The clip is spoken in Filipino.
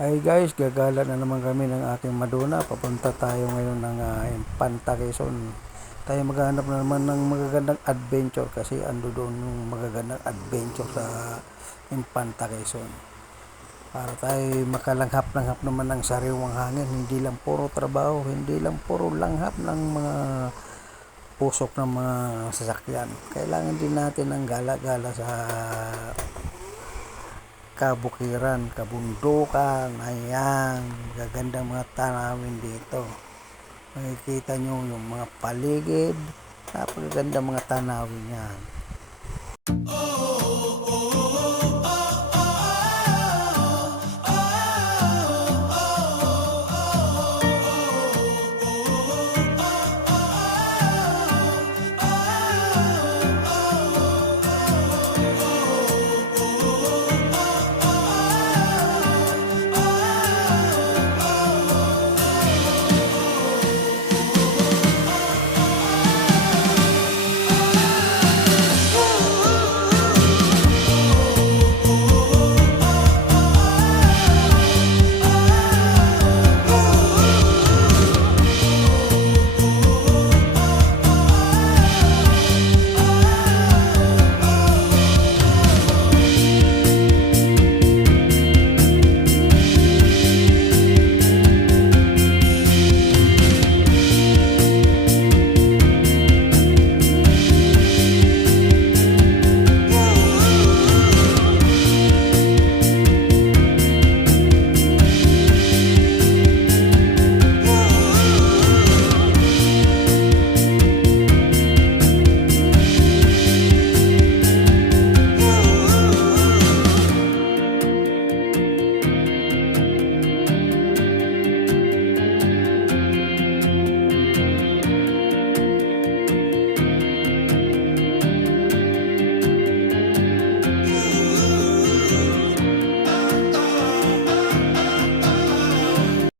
Hi guys, gagala na naman kami ng aking Maduna. Papunta tayo ngayon ng Infanta Quezon. Tayo maghanap na naman ng magagandang adventure kasi ando doon yung magagandang adventure sa Infanta Quezon. Para tayo makalanghap-langhap naman ng sariwang hangin, hindi lang puro trabaho, hindi lang puro langhap ng mga pusok ng mga sasakyan. Kailangan din natin ng gala-gala sa kabukiran, kabundukan, ayan, gagandang mga tanawin dito. Makikita nyo yung mga paligid, napakaganda mga tanawin yan.